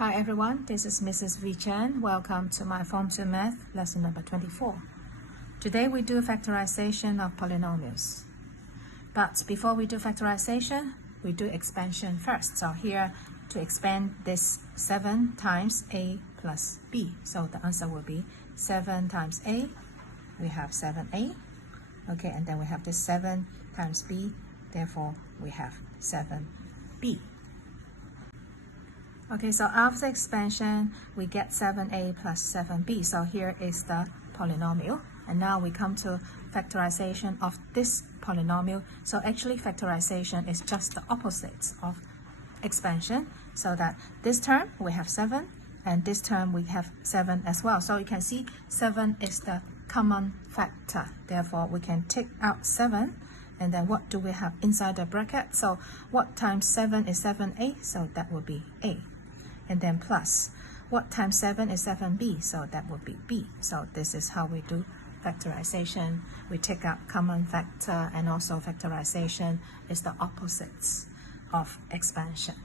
Hi everyone, this is Mrs. V Chen. Welcome to my Form 2 Math lesson number 24. Today we do factorization of polynomials. But before we do factorization, we do expansion first. So here, to expand this 7 times a plus b. So the answer will be 7 times a, we have 7a. Okay, and then we have this 7 times b, therefore we have 7b. Okay, so after expansion, we get 7a plus 7b. So here is the polynomial. And now we come to factorization of this polynomial. So actually, factorization is just the opposite of expansion. So that this term, we have 7, and this term, we have 7 as well. So you can see 7 is the common factor. Therefore, we can take out 7. And then what do we have inside the bracket? So what times 7 is 7a? So that will be a. And then plus, what times 7 is 7b? So that would be b. So this is how we do factorization. We take out common factor, and also factorization is the opposites of expansion.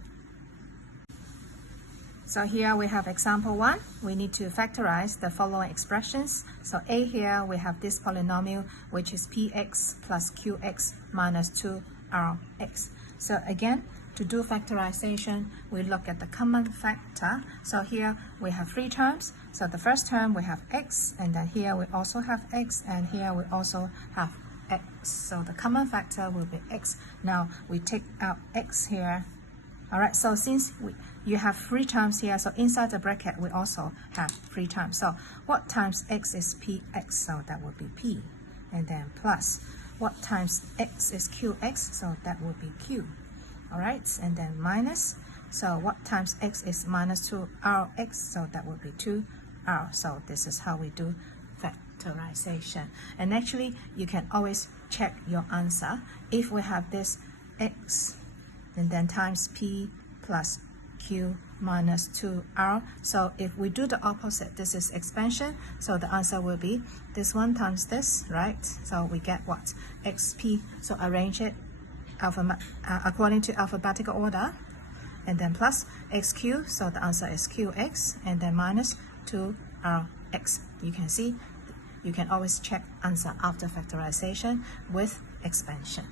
So here we have example 1. We need to factorize the following expressions. So a here, we have this polynomial, which is px plus qx minus 2rx. So again, to do factorization, we look at the common factor. So here we have 3 terms. So the first term we have x, and then here we also have x, and here we also have x. So the common factor will be x. Now we take out x here. Alright, so since you have 3 terms here, so inside the bracket we also have 3 terms. So what times x is px? So that would be p. And then plus, what times x is qx? So that would be q. Alright, and then minus, so what times x is minus 2rx? So that would be 2r. So this is how we do factorization. And actually, you can always check your answer. If we have this x, and then times p plus q minus 2r. So if we do the opposite, this is expansion. So the answer will be this one times this, right? So we get what? xp. So arrange it according to alphabetical order, and then plus xq, so the answer is qx, and then minus 2rx. You can see, you can always check answer after factorization with expansion.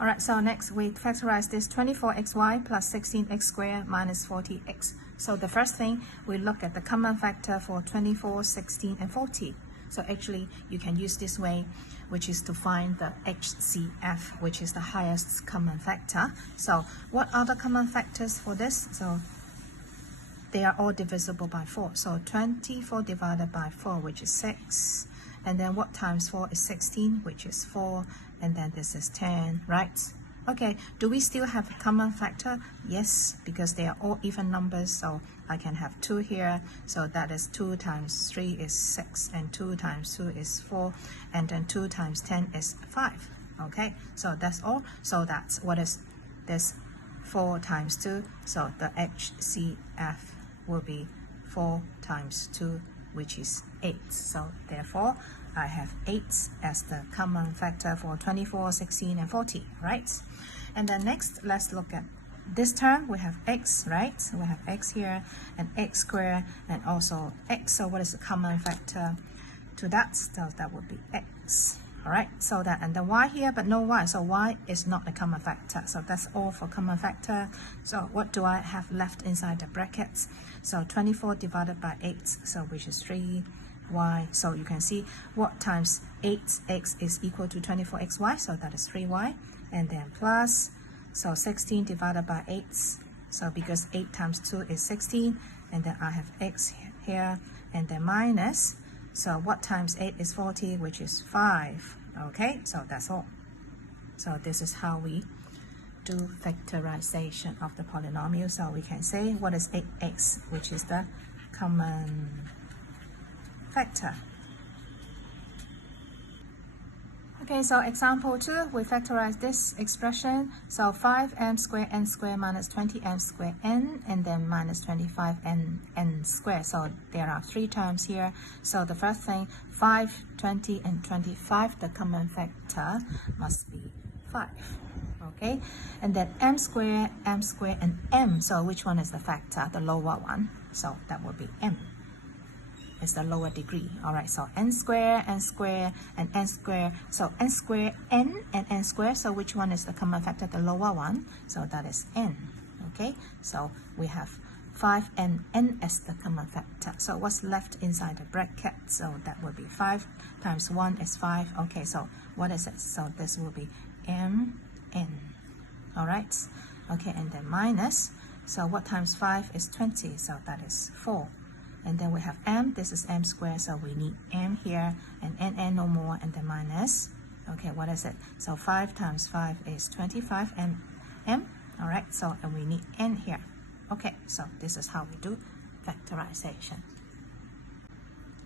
Alright, so next we factorize this 24xy plus 16x squared minus 40x. So the first thing, we look at the common factor for 24, 16, and 40. So actually, you can use this way, which is to find the HCF, which is the highest common factor. So what are the common factors for this? So they are all divisible by 4. So 24 divided by 4, which is 6. And then what times 4 is 16, which is 4. And then this is 10, right? Okay, do we still have a common factor? Yes, because they are all even numbers, so I can have 2 here. So that is 2 times 3 is 6, and 2 times 2 is 4, and then 2 times 10 is 5. Okay, so that's all. So that's what is this 4 times 2. So the HCF will be 4 times 2, which is 8. So therefore, I have 8 as the common factor for 24, 16, and 40, right? And then next, let's look at this term. We have x, right? So we have x here, and x squared, and also x. So what is the common factor to that? So that would be x. All right, so that, and the y here, but no y. So y is not a common factor. So that's all for common factor. So what do I have left inside the brackets? So 24 divided by 8, so which is 3y. So you can see what times 8x is equal to 24xy. So that is 3y. And then plus, so 16 divided by 8. So because 8 times 2 is 16. And then I have x here. And then minus. So what times 8 is 40, which is 5. Okay, so that's all. So this is how we do factorization of the polynomial. So we can say what is 8x, which is the common factor. Okay, so example 2, we factorize this expression. So 5m squared n squared minus 20m squared n, and then minus 25n n squared. So there are 3 terms here. So the first thing, 5, 20, and 25, the common factor must be 5. Okay, and then m squared, and m. So which one is the factor? The lower one. So that will be m. It's the lower degree. All right, so n squared, and n squared. So n squared, n, and n squared. So which one is the common factor? The lower one. So that is n. Okay, so we have 5 and n as the common factor. So what's left inside the bracket? So that will be 5 times 1 is 5. Okay, so what is it? So this will be m n. All right. Okay, and then minus. So what times 5 is 20? So that is 4. And then we have m. This is m squared. So we need m here, and n no more, and then minus. Okay, what is it? So 5 times 5 is 25 m. All right. So and we need n here. Okay, so this is how we do factorization.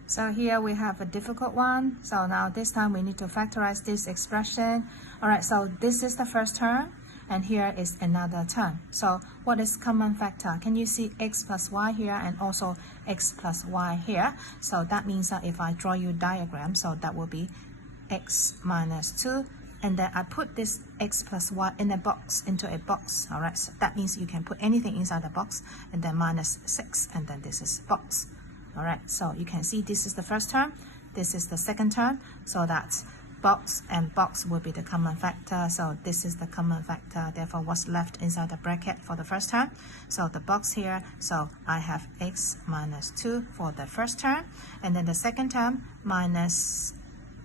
So here we have a difficult one. So now this time we need to factorize this expression. All right, so this is the first term, and here is another term. So what is common factor? Can you see x plus y here and also x plus y here? So that means that if I draw you a diagram, so that will be x minus 2. And then I put this x plus y in a box, into a box. All right, so that means you can put anything inside the box, and then minus 6, and then this is box. All right, so you can see this is the first term, this is the second term, so that's box and box will be the common factor. So this is the common factor. Therefore, what's left inside the bracket for the first term? So the box here, so I have x minus 2 for the first term, and then the second term minus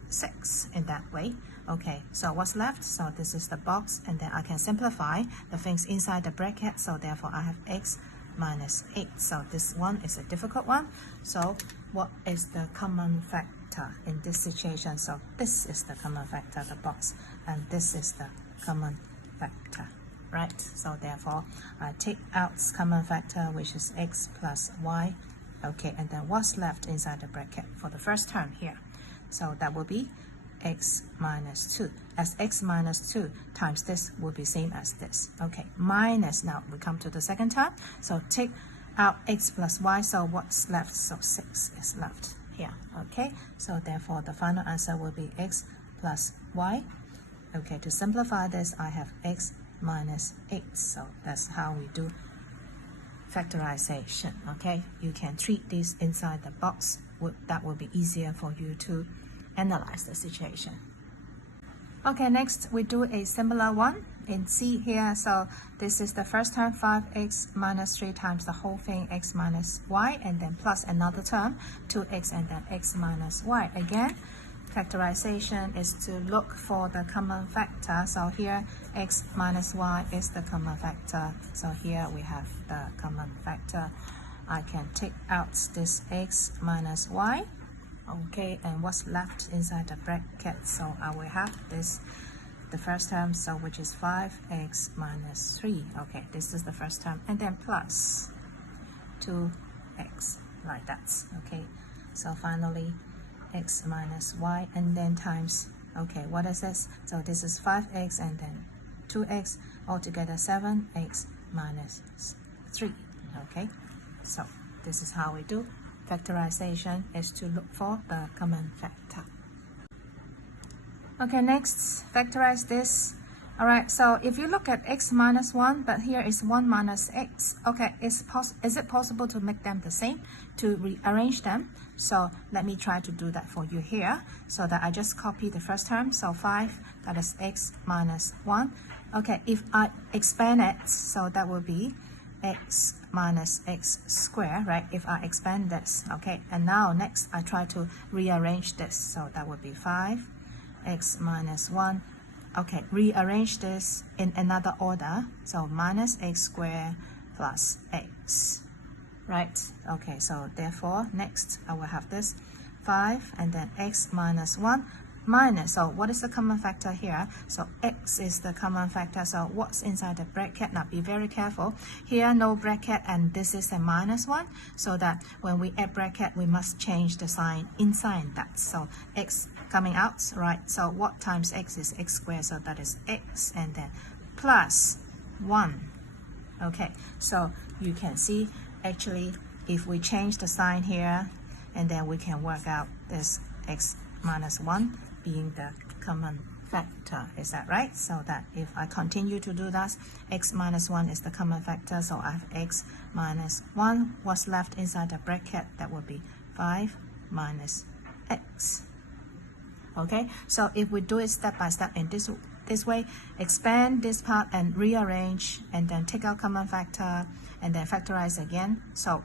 6 in that way. Okay, so what's left? So this is the box, and then I can simplify the things inside the bracket. So therefore, I have x minus 8. So this one is a difficult one. So what is the common factor in this situation? So this is the common factor, the box, and this is the common factor, right? So therefore, I take out common factor, which is x plus y. Okay, and then what's left inside the bracket for the first term here? So that will be x minus 2, as x minus 2 times this will be same as this. Okay, minus, now we come to the second term, so take out x plus y, so what's left? So 6 is left here. Okay, so therefore the final answer will be x plus y. Okay, to simplify this, I have x minus 8. So that's how we do factorization. Okay, you can treat this inside the box. That will be easier for you to analyze the situation. Okay, next we do a similar one in C here. So this is the first term, 5x minus 3 times the whole thing, x minus y, and then plus another term, 2x, and then x minus y. Again, factorization is to look for the common factor. So here, x minus y is the common factor. So here we have the common factor. I can take out this x minus y. Okay, and what's left inside the bracket? So I will have this, the first term, so which is 5x minus 3. Okay, this is the first term, and then plus 2x, like that. Okay, so finally x minus y, and then times, okay, what is this? So this is 5x and then 2x, altogether 7x minus 3. Okay, so this is how we do factorization, is to look for the common factor. Okay, next, factorize this. All right, so if you look at x minus 1, but here is 1 minus x. Okay, is it possible to make them the same, to rearrange them? So let me try to do that for you here, so that I just copy the first term. So 5, that is x minus 1. Okay, if I expand it, so that will be x minus x squared, right? If I expand this, okay, and now next I try to rearrange this, so that would be 5x minus 1. Okay, rearrange this in another order, so minus x squared plus x, right? Okay, so therefore next I will have this 5 and then x minus 1 minus, so what is the common factor here? So x is the common factor, so what's inside the bracket? Now be very careful, here no bracket and this is a minus 1, so that when we add bracket we must change the sign inside that. So x coming out, right? So what times x is x squared, so that is x and then plus 1. Okay, so you can see actually if we change the sign here, and then we can work out this x minus 1 being the common factor. Is that right? So that if I continue to do that, x minus 1 is the common factor, so I have x minus 1. What's left inside the bracket? That would be 5 minus x. Okay, so if we do it step by step in this way, expand this part and rearrange, and then take out common factor, and then factorize again. So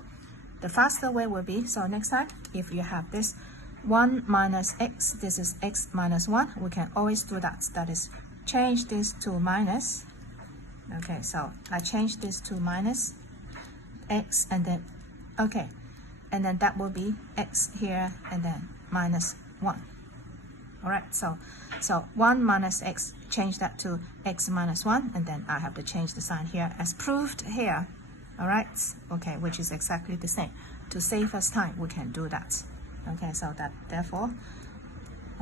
the faster way will be, so next time, if you have this 1 minus x, this is x minus 1, we can always do that. That is, change this to minus. Okay, so I change this to minus x, and then, okay, and then that will be x here, and then minus 1. Alright, so 1 minus x, change that to x minus 1, and then I have to change the sign here as proved here. Alright, okay, which is exactly the same. To save us time, we can do that. Okay, so that therefore,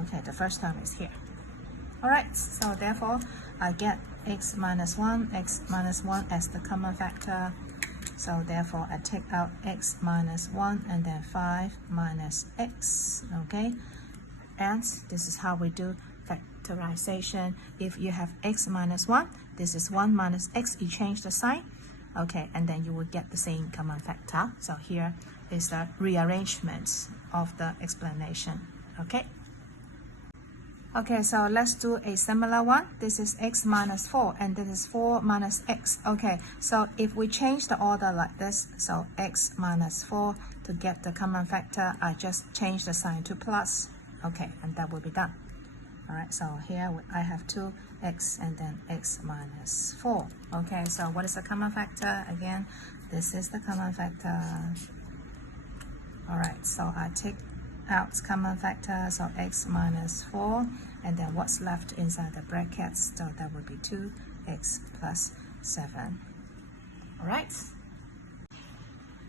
okay, the first term is here. Alright, so therefore, I get x minus 1 as the common factor. So therefore, I take out x minus 1 and then 5 minus x. Okay, and this is how we do factorization. If you have x minus 1, this is 1 minus x, you change the sign. Okay, and then you will get the same common factor. So here is the rearrangement of the explanation. Okay. Okay, so let's do a similar one. This is x minus 4, and this is 4 minus x. Okay, so if we change the order like this, so x minus 4, to get the common factor, I just change the sign to plus. Okay, and that will be done. Alright, so here I have 2x and then x minus 4. Okay, so what is the common factor? Again, this is the common factor. Alright, so I take out common factor, so x minus 4, and then what's left inside the brackets, so that would be 2x plus 7. Alright.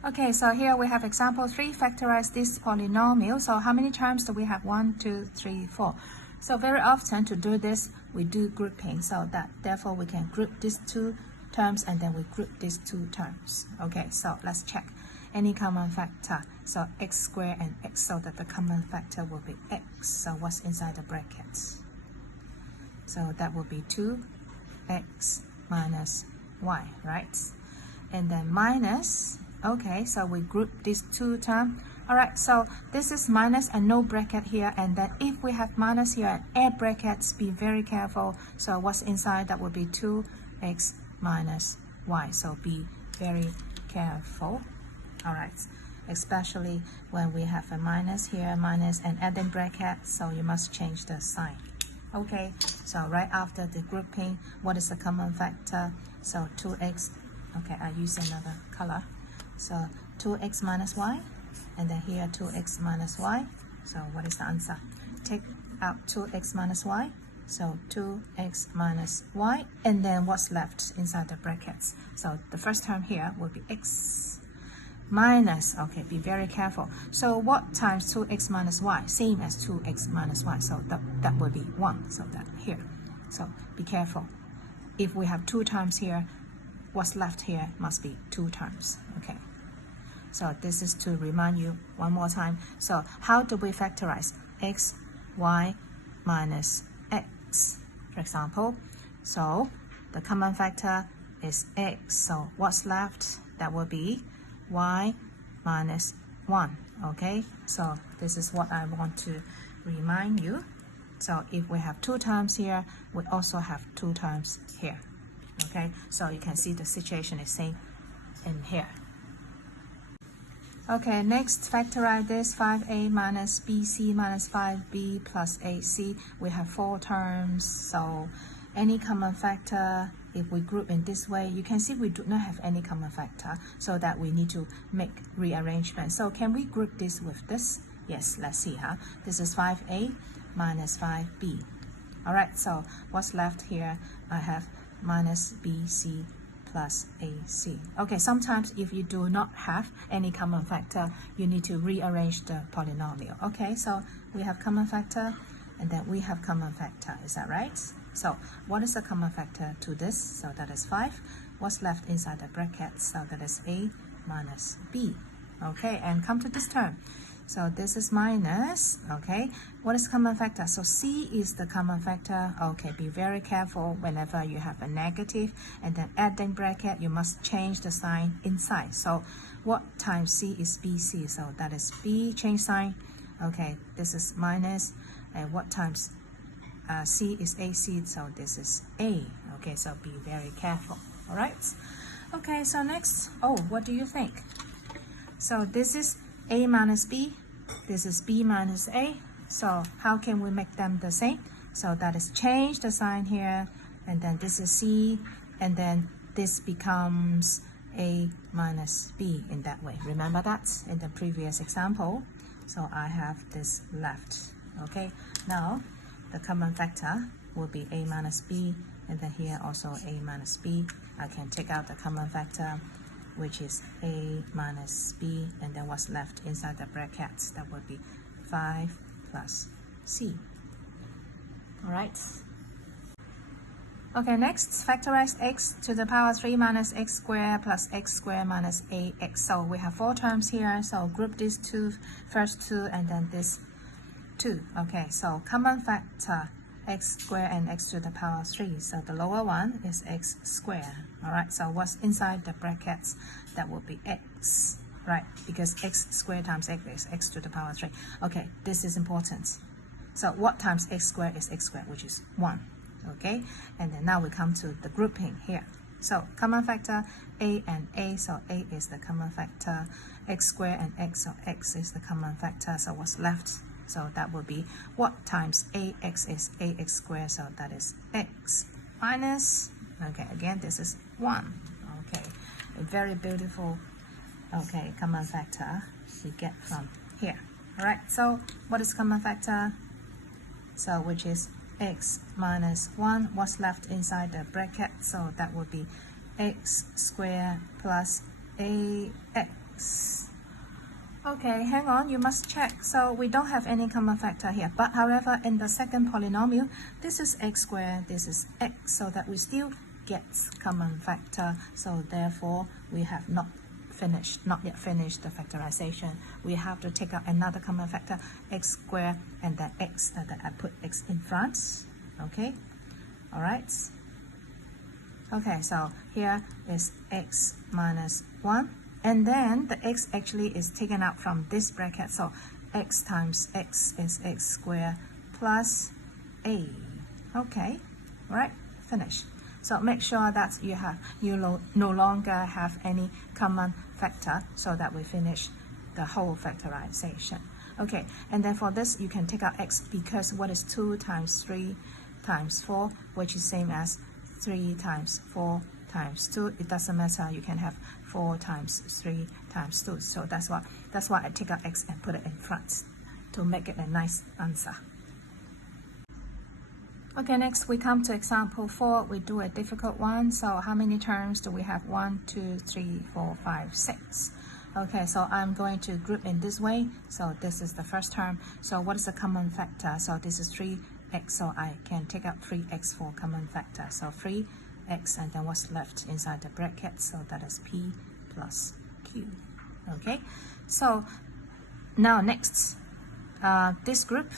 Okay, so here we have example 3, factorize this polynomial. So how many terms do we have? 1, 2, 3, 4. So very often to do this, we do grouping, so that therefore we can group these 2 terms and then we group these 2 terms. Okay, so let's check any common factor. So x squared and x, so that the common factor will be x. So what's inside the brackets? So that will be 2x minus y, right? And then minus, okay, so we group these 2 terms. Alright, so this is minus and no bracket here, and then if we have minus here and add brackets, be very careful. So what's inside? That will be 2x minus y. So be very careful. Alright, especially when we have a minus here, minus and adding bracket, so you must change the sign. Okay, so right after the grouping, what is the common factor? So 2x, okay, I use another color. So 2x minus y, and then here 2x minus y. So what is the answer? Take out 2x minus y, so 2x minus y, and then what's left inside the brackets? So the first term here will be x minus, okay, be very careful. So what times 2x minus y? Same as 2x minus y, so that will be 1, so that here. So be careful. If we have 2 terms here, what's left here must be 2 terms, okay. So this is to remind you one more time. So how do we factorize? X, y minus x, for example. So the common factor is x. So what's left? That will be y minus 1. Okay, so this is what I want to remind you. So if we have 2 terms here, we also have 2 terms here. Okay, so you can see the situation is same in here. Okay, next factorize this 5a minus bc minus 5b plus ac. We have 4 terms, so any common factor, if we group in this way, you can see we do not have any common factor, so that we need to make rearrangement. So can we group this with this? Yes, let's see. This is 5a minus 5b. Alright, so what's left here? I have minus bc plus ac. Okay, sometimes if you do not have any common factor, you need to rearrange the polynomial. Okay, so we have common factor, and then we have common factor. Is that right? So what is the common factor to this? So that is 5. What's left inside the bracket? So that is a minus b. Okay, and come to this term. So this is minus, okay. What is common factor? So C is the common factor. Okay, be very careful whenever you have a negative and then adding bracket, you must change the sign inside. So what times C is BC? So that is B, change sign. Okay, this is minus. And what times C is AC? So this is A. Okay, so be very careful. All right. Okay, so next, what do you think? So this is A minus B, this is B minus A. So how can we make them the same? So that is change the sign here, and then this is C, and then this becomes A minus B in that way. Remember that in the previous example. So I have this left. Okay, now the common factor will be A minus B, and then here also A minus B. I can take out the common factor, which is A minus B, and then what's left inside the brackets, that would be 5 plus C. All right. Okay, next, factorize x to the power 3 minus x squared plus x squared minus ax. So we have 4 terms here, so group these first two, and then this 2. Okay, so common factor, x squared and x to the power 3. So the lower one is x squared. All right, so what's inside the brackets? That will be x, right? Because x squared times x is x to the power 3. Okay, this is important. So what times x squared is x squared, which is 1. Okay, and then now we come to the grouping here. So common factor a and a, so a is the common factor, x squared and x, so x is the common factor. So what's left? So that will be what times ax is ax squared, so that is x minus, okay, again this is 1. Okay, a very beautiful, okay, common factor we get from here. All right, so what is common factor? So which is x minus 1. What's left inside the bracket? So that would be x squared plus ax. Okay, hang on, you must check. So we don't have any common factor here, but however in the second polynomial, this is x squared, this is x, so that we still get common factor. So therefore we have not yet finished the factorization. We have to take out another common factor, x squared, and then x, that I put x in front. Okay, all right. Okay, so here is x minus 1. And then the x actually is taken out from this bracket. So x times x is x squared plus a. Okay, right, finish. So make sure that you no longer have any common factor, so that we finish the whole factorization. Okay, and then for this you can take out x, because what is 2 times 3 times 4, which is same as 3 times 4 times 2. It doesn't matter, you can have 4 times 3 times 2. So that's why I take out x and put it in front to make it a nice answer. Okay, next we come to example 4. We do a difficult one. So how many terms do we have? 1, 2, 3, 4, 5, 6. Okay, so I'm going to group in this way. So this is the first term. So what is the common factor? So this is 3x, so I can take out 3x for common factor. So 3x, and then what's left inside the bracket? So that is p plus q. Okay, so now next, this group,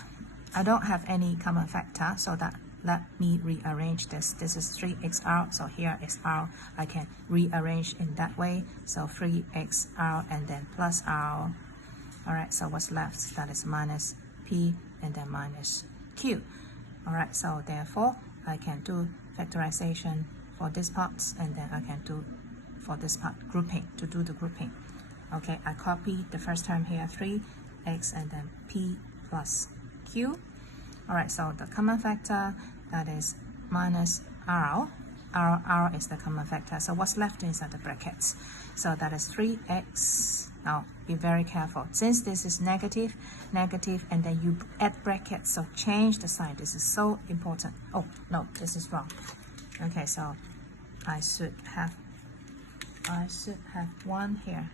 I don't have any common factor, so that let me rearrange this. This is 3xr, so here is r. I can rearrange in that way. So 3xr and then plus r. Alright, so what's left? That is minus p and then minus q. Alright, so therefore I can do factorization for this part, and then I can do for this part grouping, to do the grouping. Okay, I copy the first term here, 3x and then p plus q. Alright, so the common factor, that is minus r. R is the common factor. So what's left inside the brackets? So that is 3x. Now be very careful. Since this is negative, and then you add brackets, so change the sign. This is so important. Oh, no, this is wrong. Okay, so I should have 1 here.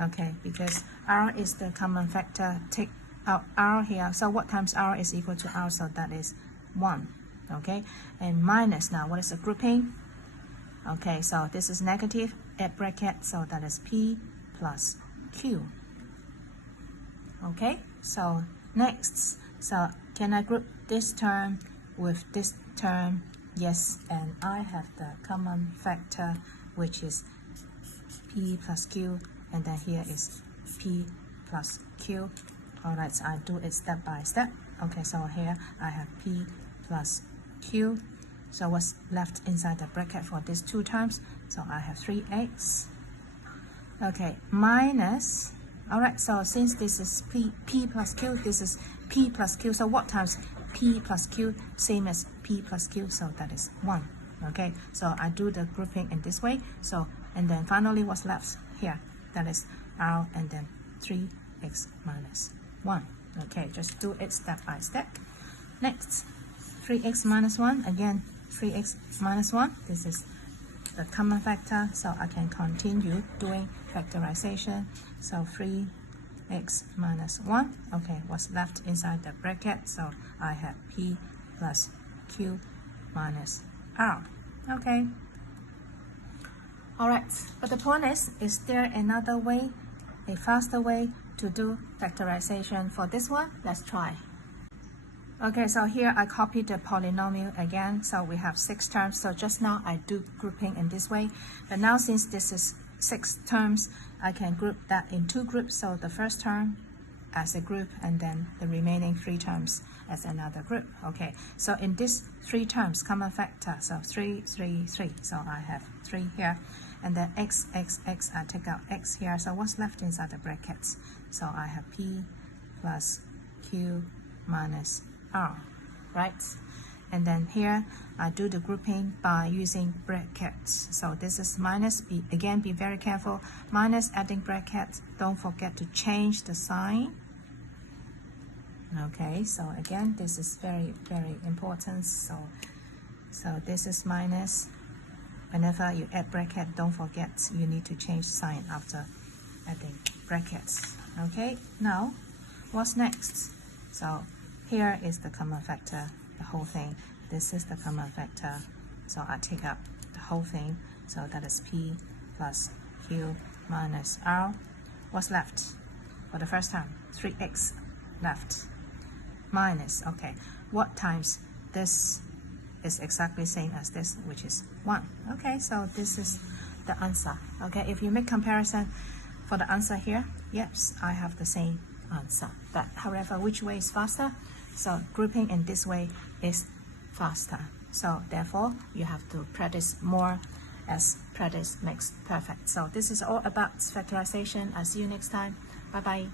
Okay, because r is the common factor. Take out r here. So what times r is equal to r? So that is 1. Okay, and minus, now what is the grouping? Okay, so this is negative, add bracket, so that is p plus q. Okay, so next, so can I group this term with this term? Yes, and I have the common factor, which is p plus q, and then here is p plus q. Alright, so I do it step by step. Okay, so here I have p plus q. So what's left inside the bracket for these two terms? So I have 3x. Okay, minus. Alright, so since this is p plus q, this is p plus q. So what times p plus q? Same as p plus q, so that is 1. Okay, so I do the grouping in this way. So, and then finally what's left here? That is r, and then 3x minus 1. Okay, just do it step by step. Next, 3x minus 1, again 3x minus 1. This is the common factor, so I can continue doing factorization. So 3x minus 1. Okay, what's left inside the bracket? So I have p plus q minus r. Okay. Alright, but the point is there another way, a faster way to do factorization for this one? Let's try. Okay, so here I copied the polynomial again. So we have 6 terms. So just now I do grouping in this way. But now since this is 6 terms, I can group that in 2 groups. So the first term as a group, and then the remaining 3 terms as another group. Okay, so in these 3 terms, common factor, so 3, 3, 3. So I have 3 here. And then x, x, x, I take out x here. So what's left inside the brackets? So I have p plus q minus r, right? And then here I do the grouping by using brackets. So this is minus. Again, be very careful. Minus adding brackets. Don't forget to change the sign. Okay, so again, this is very, very important. So this is minus. Whenever you add bracket, don't forget you need to change sign after adding brackets. Okay, now what's next? So here is the common factor, the whole thing. This is the common factor. So I take up the whole thing. So that is p plus q minus r. What's left? For the first time, 3x left. Minus, okay. What times this is exactly same as this, which is 1. Okay, so this is the answer. Okay, if you make comparison for the answer here, yes, I have the same answer. But however, which way is faster? So grouping in this way is faster. So therefore, you have to practice more, as practice makes perfect. So this is all about factorization. I'll see you next time. Bye bye.